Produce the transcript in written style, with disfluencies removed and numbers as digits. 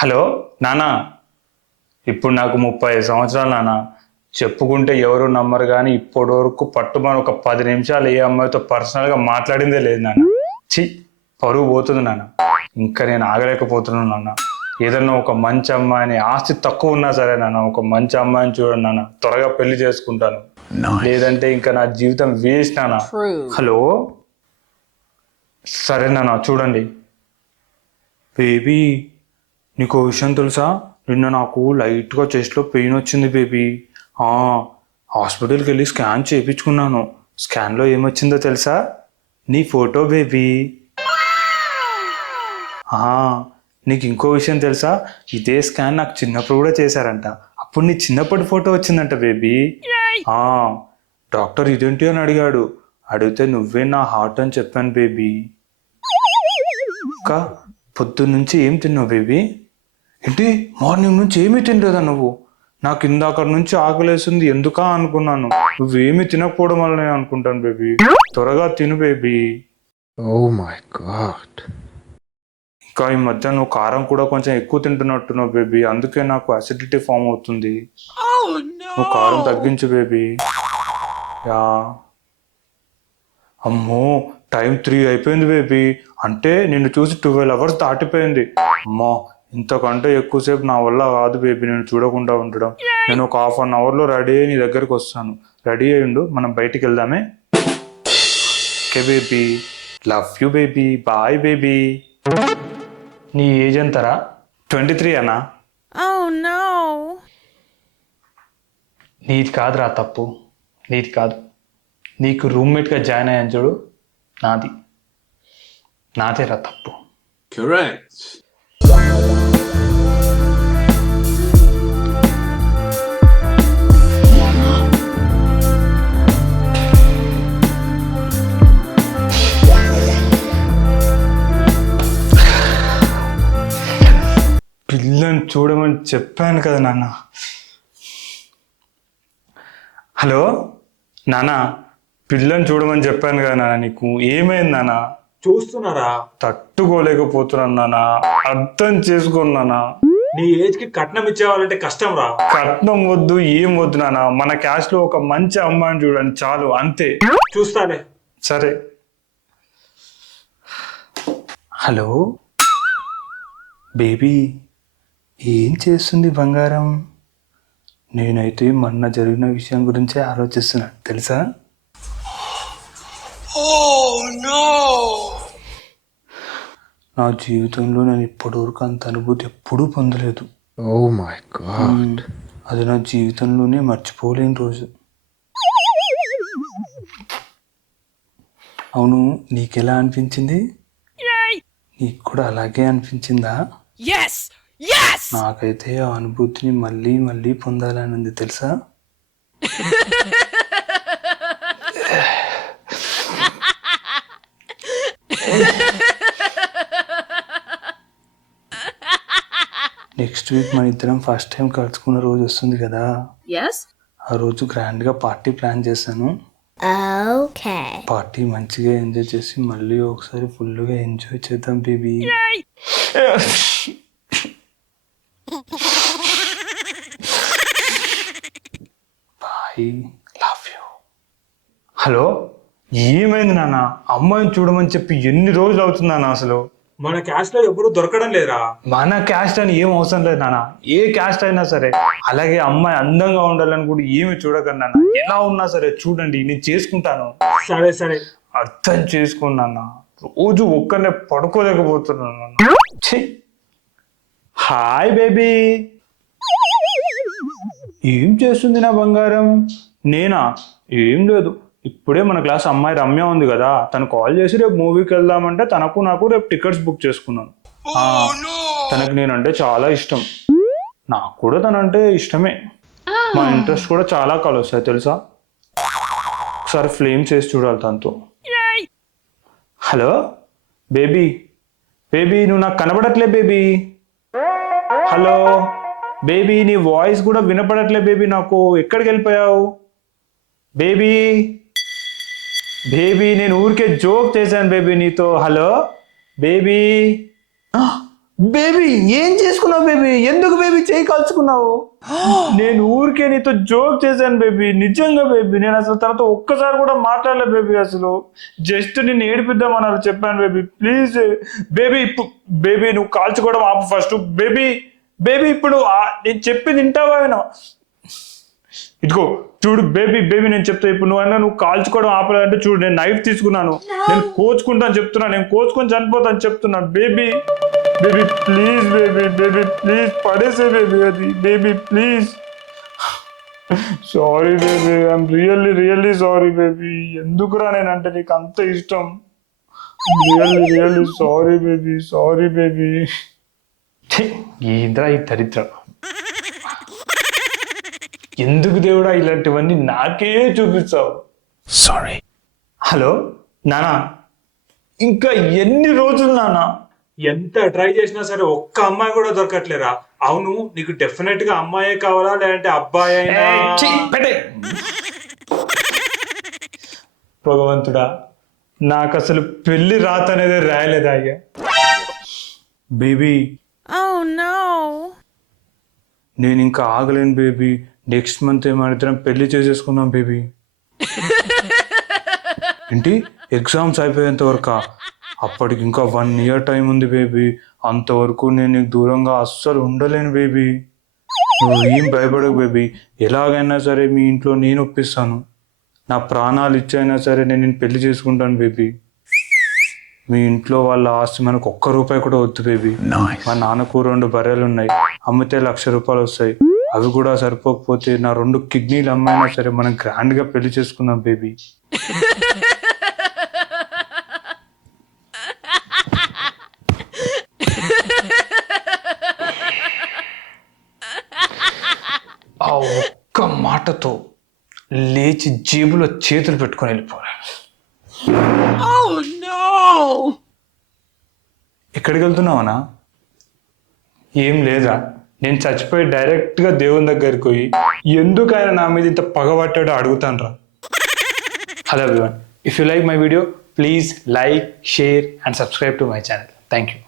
Hello నానా, ఇప్పుడు నాకు 30 సంవత్సరాలు నాన్న. చెప్పుకుంటే ఎవరు నమ్మరు కానీ ఇప్పటి వరకు పట్టుమని ఒక 10 నిమిషాలు ఏ అమ్మాయితో పర్సనల్గా మాట్లాడిందే లేదు నాన్న. చి, పరువు పోతుంది నాన్న. ఇంకా నేను ఆగలేకపోతున్నాను నాన్న. ఏదన్నా ఒక మంచి అమ్మాయిని, ఆస్తి తక్కువ ఉన్నా సరే నాన్న, ఒక మంచి అమ్మాయిని చూడండి నాన్న, త్వరగా పెళ్లి చేసుకుంటాను. లేదంటే ఇంకా నా జీవితం వేస్ట్ నాన్న. హలో, సరే నాన్న, చూడండి. బేబీ, నీకు విషయం తెలుసా? నిన్న నాకు లైట్గా చెస్ట్లో పెయిన్ వచ్చింది బేబీ. హాస్పిటల్కి వెళ్ళి స్కాన్ చేయించుకున్నాను. స్కాన్లో ఏమొచ్చిందో తెలుసా? నీ ఫోటో బేబీ. నీకు ఇంకో విషయం తెలుసా? ఇదే స్కాన్ నాకు చిన్నప్పుడు కూడా చేశారంట. అప్పుడు నీ చిన్నప్పటి ఫోటో వచ్చిందంట బేబీ. డాక్టర్ ఇదేంటి అని అడిగాడు. అడిగితే నువ్వే నా హార్ట్ అని చెప్పాను బేబీ. ఇంకా పొద్దున్నుంచి ఏం తిన్నావు బేబీ? ఏంటి, మార్నింగ్ నుంచి ఏమీ తినలేదా నువ్వు? నాకు ఇందాక నుంచి ఆకలేసింది ఎందుకా అనుకున్నాను. నువ్వేమీ తినకపోవడం వల్లనే అనుకుంటాను బేబీ. త్వరగా తిను బేబీ. Oh my God. ఇంకా ఈ మధ్య నువ్వు కారం కూడా కొంచెం ఎక్కువ తింటున్నట్టున్నావు బేబీ. అందుకే నాకు అసిడిటీ ఫామ్ అవుతుంది. నువ్వు కారం తగ్గించు బేబీ. యా, అమ్మో, టైం 3 అయిపోయింది బేబీ. అంటే నిన్ను చూసి 12 అవర్స్ దాటిపోయింది. అమ్మో, ఇంతకంటే ఎక్కువసేపు నా వల్ల కాదు బేబీ నేను చూడకుండా ఉండడం. నేను ఒక 1/2 అవర్లో రెడీ అయ్యి నీ దగ్గరికి వస్తాను. రెడీ అయ్యిండు, మనం బయటికి వెళ్దామే. Okay baby, love you baby, bye baby. నీ ఏజ్ ఎంతరా? 23 అనా? నీది కాదురా తప్పు, నీది కాదు. నీకు రూమ్మేట్గా జాయిన్ అయ్యాను చూడు, నాదేరా తప్పు. Correct. పిల్లని చూడమని చెప్పాను కదా నాన్న. హలో నాన్న, పిల్లని చూడమని చెప్పాను కదా నాన్న. నీకు ఏమైంది నాన్న? చూస్తున్నారా? తట్టుకోలేకపోతున్నాను నాన్న. అర్థం చేసుకున్నానా? నీ ఏజ్ కి కట్నం ఇచ్చేవాళ్ళంటే కష్టం రా. కట్నం వద్దు, ఏం వద్దు నాన్న. మన క్యాస్ట్ లో ఒక మంచి అమ్మాయిని చూడండి చాలు, అంతే. చూస్తానే. సరే. హలో బేబీ, ఏం చేస్తుంది బంగారం? నేనైతే మొన్న జరిగిన విషయం గురించే ఆలోచిస్తున్నా తెలుసా? నా జీవితంలో నేను ఇప్పటివరకు అంత అనుభూతి ఎప్పుడూ పొందలేదు. Oh my god. అది నా జీవితంలోనే మర్చిపోలేని రోజు. అవును, నీకెలా అనిపించింది? నీకు కూడా అలాగే అనిపించిందా? నాకైతే ఆ అనుభూతిని మళ్ళీ మళ్ళీ పొందాలని ఉంది తెలుసా? నెక్స్ట్ వీక్ మన ఇద్దరం ఫస్ట్ టైం కలుసుకున్న రోజు వస్తుంది కదా. ఆ రోజు గ్రాండ్ గా పార్టీ ప్లాన్ చేశాను. పార్టీ మంచిగా ఎంజాయ్ చేసి మళ్ళీ ఒకసారి ఫుల్గా ఎంజాయ్ చేద్దాం baby. Bye, love you. Hello, ఏమైంది నాన్న? అమ్మాయిని చూడమని చెప్పి ఎన్ని రోజులు అవుతుంది నాన్న? అసలు మన క్యాస్ట్ లో ఎప్పుడు దొరకడం లేదురా. మన క్యాస్ట్ అని ఏం అవసరం లేదు నాన్న. ఏ క్యాస్ట్ అయినా సరే, అలాగే అమ్మాయి అందంగా ఉండాలని కూడా ఏమి చూడకండి నాన్న. ఎలా ఉన్నా సరే చూడండి, నేను చేసుకుంటాను. సరే సరే, అర్థం చేసుకున్నాను. రోజు ఒక్కనే పడుకోలేకపోతున్నాను. Hi baby. ఏం చేస్తుంది నా బంగారం? నేనా? ఏం లేదు, ఇప్పుడే మన క్లాస్ అమ్మాయి రమ్య ఉంది కదా, తను కాల్ చేసి రేపు మూవీకి వెళ్దామంటే తనకు నాకు రేపు టికెట్స్ బుక్ చేసుకున్నాను. తనకి నేనంటే చాలా ఇష్టం, నాకు కూడా తనంటే ఇష్టమే. మా ఇంట్రెస్ట్ కూడా చాలా కలుస్తాయి తెలుసా. ఒకసారి ఫ్లేమ్స్ వేసి చూడాలి తనతో. హలో బేబీ, నువ్వు నాకు కనబడట్లే బేబీ. హలో బేబీ, నీ వాయిస్ కూడా వినపడట్లే బేబీ నాకు. ఎక్కడికి వెళ్ళిపోయావు బేబీ? నేను ఊరికే జోక్ చేశాను బేబీ నీతో. హలో బేబీ, బేబీ ఏం చేసుకున్నావు బేబీ? ఎందుకు బేబీ చేయి కాల్చుకున్నావు? నేను ఊరికే నీతో జోక్ చేశాను బేబీ, నిజంగా బేబీ. నేను అసలు తనతో ఒక్కసారి కూడా మాట్లాడలే బేబీ. అసలు జస్ట్ నిన్ను ఏడిపిద్దామని అలా చెప్పాను బేబీ. ప్లీజ్ బేబీ, బేబీ నువ్వు కాల్చుకోవడం ఆపు ఫస్ట్ బేబీ. బేబీ ఇప్పుడు నేను చెప్పి తింటావా? ఇదిగో చూడు బేబీ, బేబీ నేను చెప్తా ఇప్పుడు. నువ్వు కాల్చుకోవడం ఆపలేదంటే చూడు, నేను నైఫ్ తీసుకున్నాను, నేను కోచుకుంటాను చెప్తున్నా, నేను కోచుకొని చనిపోతాను చెప్తున్నా baby. Baby please baby, baby please పడేసే బేబీ అది. Baby please. Sorry baby, I'm really really sorry baby. ఎందుకురా నేనంటే నీకు అంత ఇష్టం. Really really sorry baby, sorry baby. ఏంద్రా ఈ దరిద్రం? ఎందుకు దేవుడా ఇలాంటివన్నీ నాకే చూపిస్తావు? సారీ. హలో నానా, ఇంకా ఎన్ని రోజులు నానా? ఎంత ట్రై చేసినా సరే ఒక్క అమ్మాయి కూడా దొరకట్లేరా? అవును, నీకు డెఫినెట్ గా అమ్మాయే కావాలా లేదంటే అబ్బాయి అయినా? భగవంతుడా, నాకు అసలు పెళ్లి రాత అనేది రాయలేదా అయ్యా? బేబీ నేను ఇంకా ఆగలేను బేబీ. నెక్స్ట్ మంత్ ఏమనిద్దరం పెళ్లి చేసేసుకుందాం బేబీ. ఏంటి ఎగ్జామ్స్ అయిపోయేంత వరకా? అప్పటికి ఇంకా 1 year టైం ఉంది బేబీ. అంతవరకు నేను నీకు దూరంగా అస్సలు ఉండలేను బేబీ. నువ్వు ఏం భయపడకు బేబీ. ఎలాగైనా సరే మీ ఇంట్లో నేను ఒప్పిస్తాను. నా ప్రాణాలు ఇచ్చైనా సరే నేను పెళ్లి చేసుకుంటాను బేబీ. మీ ఇంట్లో వాళ్ళ ఆస్తి మనకు ₹1 కూడా వద్దు బేబీ. మా నాన్నకు 2 బర్రెలు ఉన్నాయి, అమ్మితే ₹1,00,000 వస్తాయి. అవి కూడా సరిపోకపోతే నా 2 కిడ్నీలు అమ్మైనా సరే మనం గ్రాండ్ గా పెళ్లి చేసుకుందాం బేబీ. ఆ ఒక్క మాటతో లేచి జేబులో చేతులు పెట్టుకొని వెళ్ళిపోయాను. ఎక్కడికి వెళ్తున్నావనా? ఏం లేదా, నేను చచ్చిపోయి డైరెక్ట్గా దేవుని దగ్గరికి పోయి ఎందుకు ఆయన నా మీద ఇంత పగబట్టాడో అడుగుతాను రా. Hello everyone, if you like my video please like, share and subscribe to my channel. Thank you.